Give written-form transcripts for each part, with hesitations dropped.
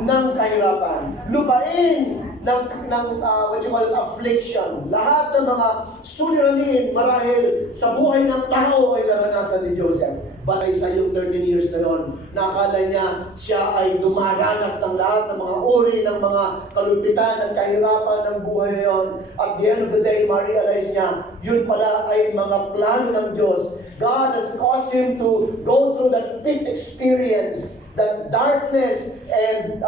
ng kahirapan, lupain ng what you call affliction. Lahat ng mga suliranin marahil sa buhay ng tao ay naranasan ni Joseph. Balay sa yung 13 years na yun, nakala niya siya ay dumaranas ng lahat ng mga uri ng mga kalupitan at kahirapan ng buhay na yun. At the end of the day, ma-realize niya, yun pala ay mga plano ng Diyos. God has caused him to go through that pit experience, that darkness and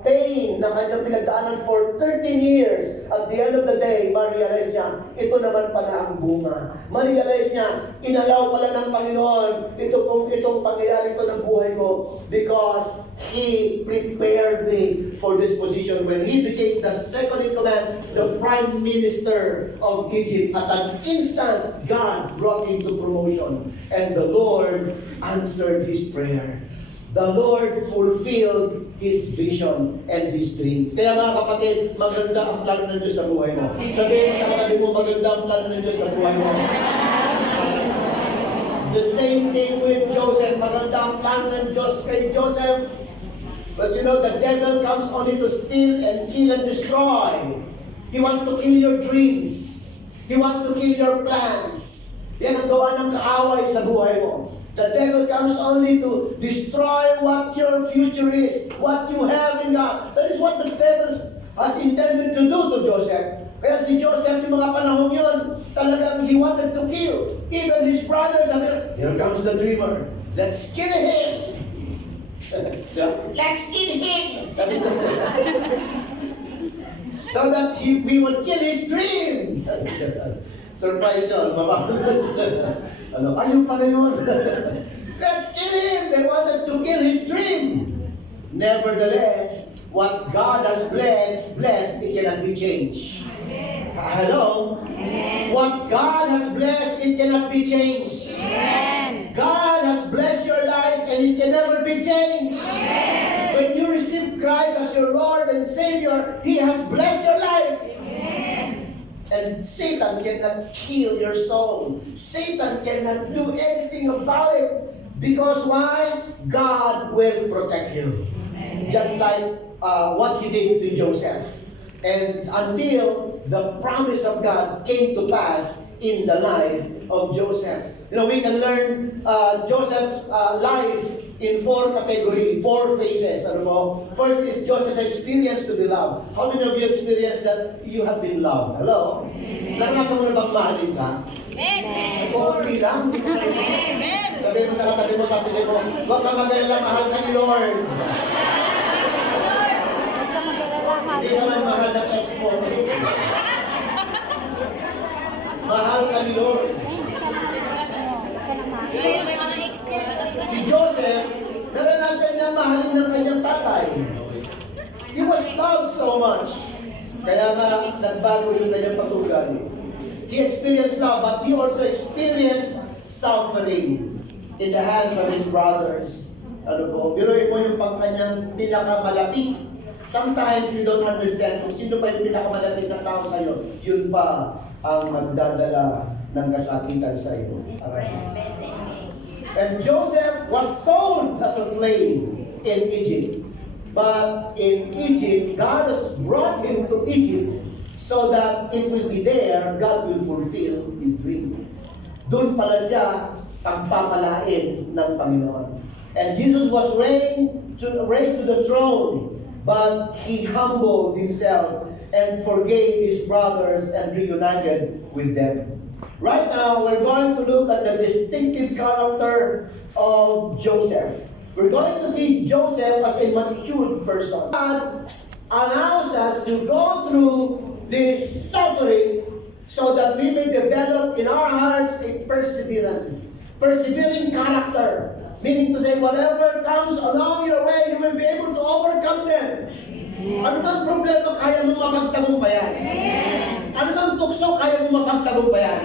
pain na kanyang pinagdaanan for 13 years. At the end of the day, ma-realize niya, ito naman pala ang bunga. Ma-realize niya, inalaw pala ng Panginoon itong pangyayari ito ng buhay ko because He prepared me for this position. When He became the second in command, the Prime Minister of Egypt, at an instant, God brought him to promotion. And the Lord answered his prayer. The Lord fulfilled His vision and His dreams. Kaya mga kapatid, maganda ang plano ng Diyos sa buhay mo. Sabihin mo sa katabi mo, maganda ang plano ng Diyos sa buhay mo. The same thing with Joseph. Maganda ang plano ng Diyos kay Joseph. But you know, the devil comes only to steal and kill and destroy. He wants to kill your dreams. He wants to kill your plans. Yan ang gawa ng kaaway sa buhay mo. The devil comes only to destroy what your future is, what you have in God. That is what the devil has intended to do to Joseph. Kaya si Joseph, yung mga panahon yun, talagang he wanted to kill. Even his brothers, here comes the dreamer. Let's kill him! Let's kill him! So that we will kill his dreams! Surprise yun, ayun pala yun. Let's kill him! They wanted to kill his dream. Nevertheless, what God has blessed, it cannot be changed. Hello? Amen. What God has blessed, it cannot be changed. Amen. God has blessed your life and it can never be changed. Amen. When you receive Christ as your Lord and Savior, He has blessed your life. And Satan cannot kill your soul. Satan cannot do anything about it. Because why? God will protect you. Amen. Just like what He did to Joseph. And until the promise of God came to pass in the life of Joseph. You know, we can learn Joseph's life in 4 categories, 4 phases. Ano mo? First is Joseph's experience to be loved. How many of you experienced that you have been loved? Hello? Naranasan mo na bang mahalin ka? Amen. Okay lang. Amen. Sabihin mo sa katabi mo, huwag ka mag-alala, mahal ka ni Lord. Hindi ka man mahal ng ex mo. Mahal ka ni Lord. Si Joseph, naranasan niya mahalin ng kanyang tatay. He was loved so much. Kaya nga, nagbago yung kanyang pag-ugali. He experienced love, but he also experienced suffering in the hands of his brothers. Ano po? Biruin mo yung kanyang pinakamalapit. Sometimes you don't understand kung sino pa yung pinakamalapit na tao sa'yo. Yun pa ang magdadala ng kasakitan sa iyo. And Joseph was sold as a slave in Egypt. But in Egypt, God has brought him to Egypt so that it will be there, God will fulfill His dreams. Doon pala siya pagpapalain ng Panginoon. And Jesus was raised to the throne, but He humbled Himself and forgave His brothers and reunited with them. Right now, we're going to look at the distinctive character of Joseph. We're going to see Joseph as a matured person. God allows us to go through this suffering so that we may develop in our hearts a perseverance. Persevering character. Meaning to say, whatever comes along your way, you will be able to overcome them. Ano bang problema kaya mong mapagtagumpayan? Ano bang tukso kaya mong mapagtagumpayan?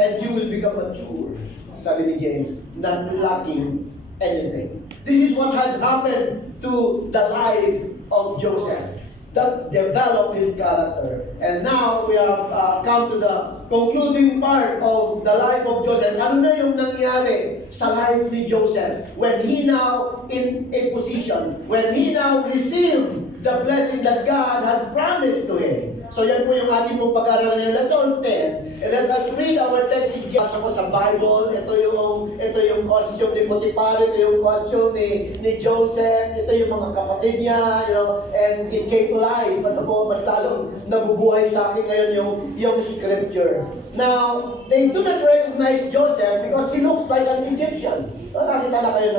And you will become mature. Sabi ni James, not lacking anything. This is what had happened to the life of Joseph. that developed his character. And now we have come to the concluding part of the life of Joseph. Ano na yung nangyari sa life ni Joseph when he now in a position, when he now received the blessing that God had promised to him. So yan po yung ating pong pag-aaral ngayon. Let's all stand and let us read our text. Basa ko sa Bible, ito yung costume ni Potiphar, ito yung costume ni Joseph, ito yung mga kapatid niya, and it came to life. Ano po, mas lalong nabubuhay sa akin ngayon yung scripture. Now, they do not recognize Joseph because he looks like an Egyptian. Nakita na kayo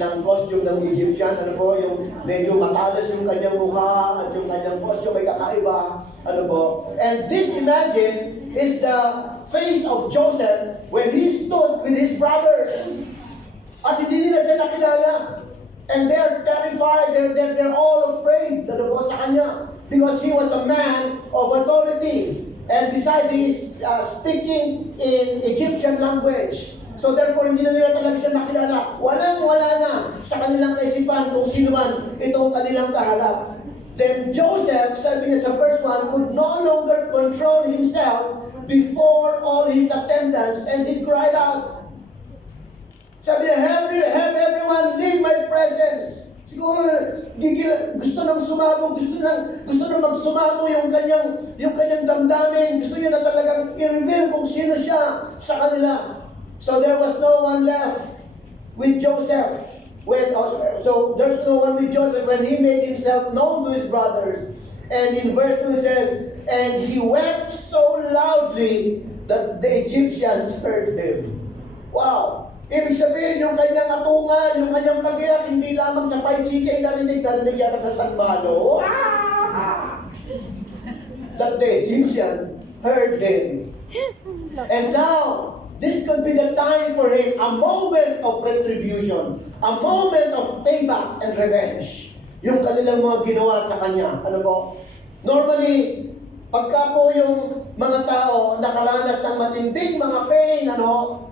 ng costume ng Egyptian, ano po, yung medyo matalas yung kanyang mukha at yung kanyang costume ay kakaiba, ano po. And this, imagine, is the face of Joseph when he stood with his brothers. At hindi nila siya nakilala. And they're terrified, they're all afraid, ano po, sa kanya. Because he was a man of authority. And besides, he's speaking in Egyptian language. So therefore, hindi na nila talaga siya nakilala. Walang-wala na sa kanilang kaisipan kung sino man itong kanilang kaharap. Then Joseph, sabi niya sa verse 1, could no longer control himself before all his attendants, and he cried out. Sabi niya, have everyone leave my presence. Siguro, gusto nang sumamo, gusto nang magsumamo yung kanyang damdamin. Gusto niya na talagang i-reveal kung sino siya sa kanila. So there was no one left with Joseph. So there's no one with Joseph when he made himself known to his brothers. And in verse 2 it says, and he wept so loudly that the Egyptians heard him. Wow! Ibig sabihin, yung kanyang atungan, yung kanyang pag-iyak, hindi lamang sa Paichike narinig yata sa San Malo. That the Egyptian heard him. And now, this could be the time for him, a moment of retribution, a moment of payback and revenge. Yung kanilang mga ginawa sa kanya. Ano po? Normally, pagka po yung mga tao nakaranas ng matinding mga pain,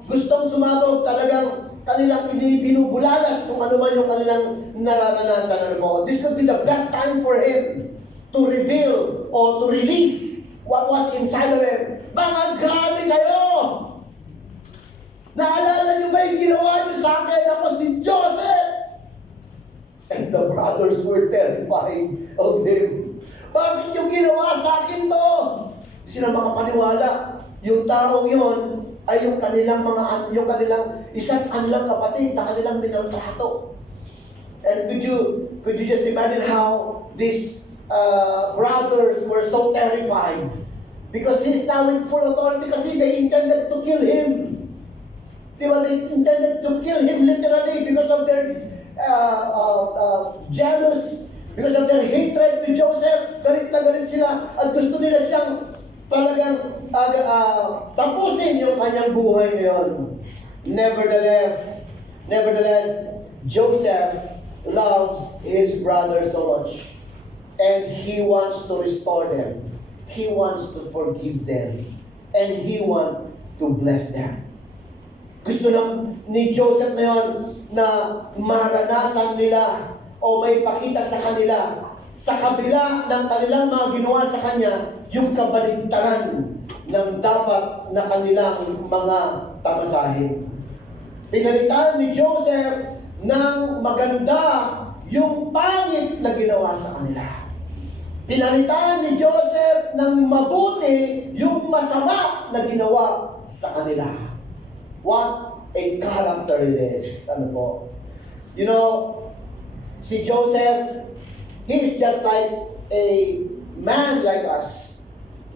gustong sumabog, talagang kanilang binubulalas kung ano man yung kanilang nararanasan. Ano po? This could be the best time for him to reveal or to release what was inside of him. Mga grabe kayo! Naalala niyo ba yung ginawa niyo sa akin? Ako si Joseph! And the brothers were terrified of him. Bakit yung ginawa sa akin to? Hindi sila makapaniwala. Yung taong yon ay yung kanilang isa sa kanilang kapatid na kanilang minaltrato. And could you just imagine how these brothers were so terrified? Because he's now in full authority kasi they intended to kill him. They intended to kill him literally because of their jealous, because of their hatred to Joseph. Galit na galit sila at gusto nila siyang talagang tapusin yung kanyang buhay ngayon. Nevertheless, Joseph loves his brother so much. And he wants to restore them. He wants to forgive them. And he wants to bless them. Gusto ni Joseph na yun na maranasan nila o may pakita sa kanila sa kabila ng kanilang mga ginawa sa kanya, yung kabaligtaran ng dapat na kanilang mga tamasahin. Pinalitan ni Joseph ng maganda yung pangit na ginawa sa kanila. Pinalitan ni Joseph ng mabuti yung masama na ginawa sa kanila. What a character it is. Ano po? You know, si Joseph, he is just like a man like us.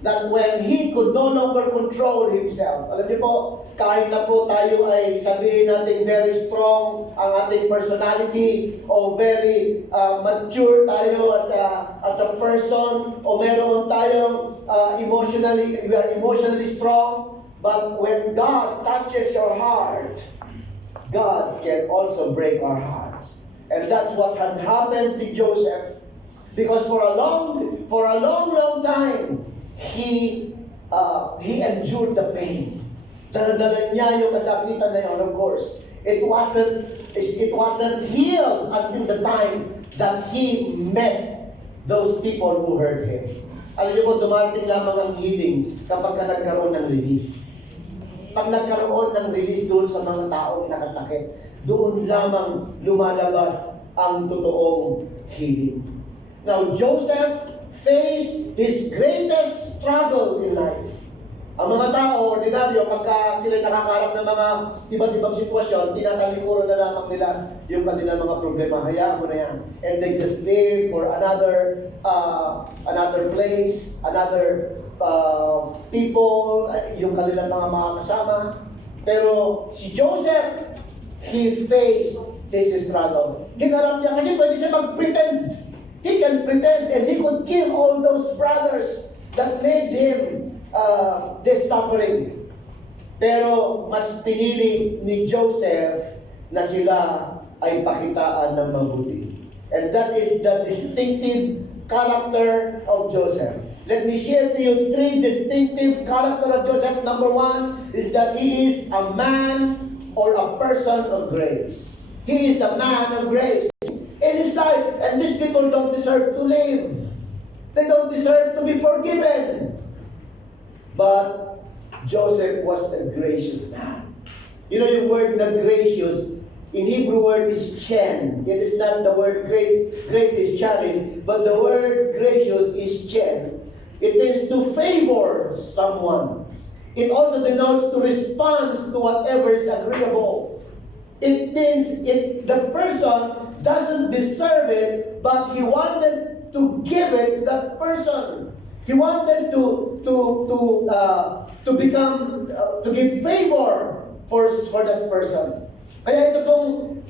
That when he could no longer control himself. Alam niyo po, kahit na po tayo ay sabihin natin very strong ang ating personality o very mature tayo as a person o meron tayong we are emotionally strong. But when God touches your heart, God can also break our hearts. And that's what had happened to Joseph. Because for a long time, he endured the pain. Dala-dala niya yung kasakitan na yun, of course. It wasn't healed until the time that he met those people who hurt him. Alam niyo po, dumating lamang ang healing kapag nagkaroon ng release. Pag nagkaroon ng release doon sa mga taong nakasakit, doon lamang lumalabas ang totoong healing. Now, Joseph faced his greatest struggle in life. Ang mga tao, ordinaryo, pagka sila nakakaharap ng mga iba't ibang sitwasyon, tinatalikuran na lamang nila yung kanilang mga problema. Hayaan mo na yan. And they just live for another place, another people, yung kanilang mga kasama. Pero si Joseph, he faced his struggle. Ginarap niya kasi pwede siya mag-pretend. He can pretend and he could kill all those brothers that made him this suffering. Pero mas pinili ni Joseph na sila ay pakitaan ng mabuti. And that is the distinctive character of Joseph. Let me share to you 3 distinctive character of Joseph. Number 1 is that he is a man or a person of grace. He is a man of grace in his life, and these people don't deserve to live. They don't deserve to be forgiven. But Joseph was a gracious man. You know, yung word na gracious, in Hebrew word is chen. It is not the word grace. Grace is charis, but the word gracious is chen. It means to favor someone. It also denotes to respond to whatever is agreeable. It means the person doesn't deserve it, but he wanted to give it to that person. He wanted to give favor for that person. Kaya ito pong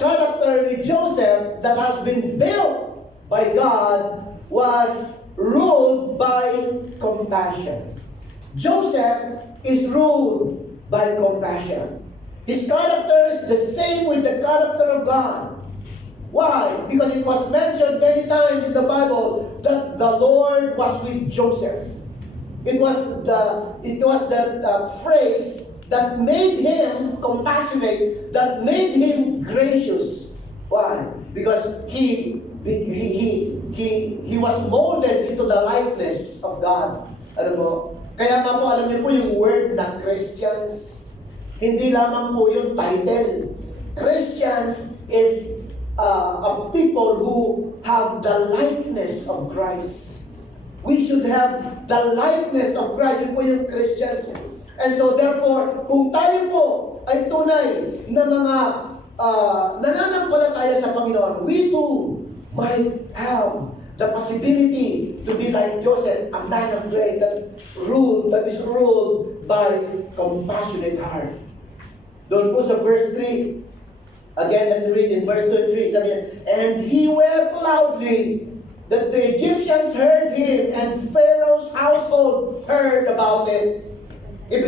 character ni Joseph that has been built by God was ruled by compassion. Joseph is ruled by compassion. His character is the same with the character of God. Why? Because it was mentioned many times in the Bible that the Lord was with Joseph. It was that phrase that made him compassionate, that made him gracious. Why? Because he was molded into the likeness of God. Alam mo? Kaya nga po, alam niyo po yung word na Christians, hindi lamang po yung title. Christians is of people who have the likeness of Christ. We should have the likeness of Christ. Yun po yung Christians. And so therefore, kung tayo po ay tunay na mga nananampalataya sa Panginoon, we too might have the possibility to be like Joseph, a man of grace that is ruled by compassionate heart. Doon po sa verse 3, again, let me read in verse 2 and 3. Sabi niya, and he wept loudly that the Egyptians heard him, and Pharaoh's household heard about it.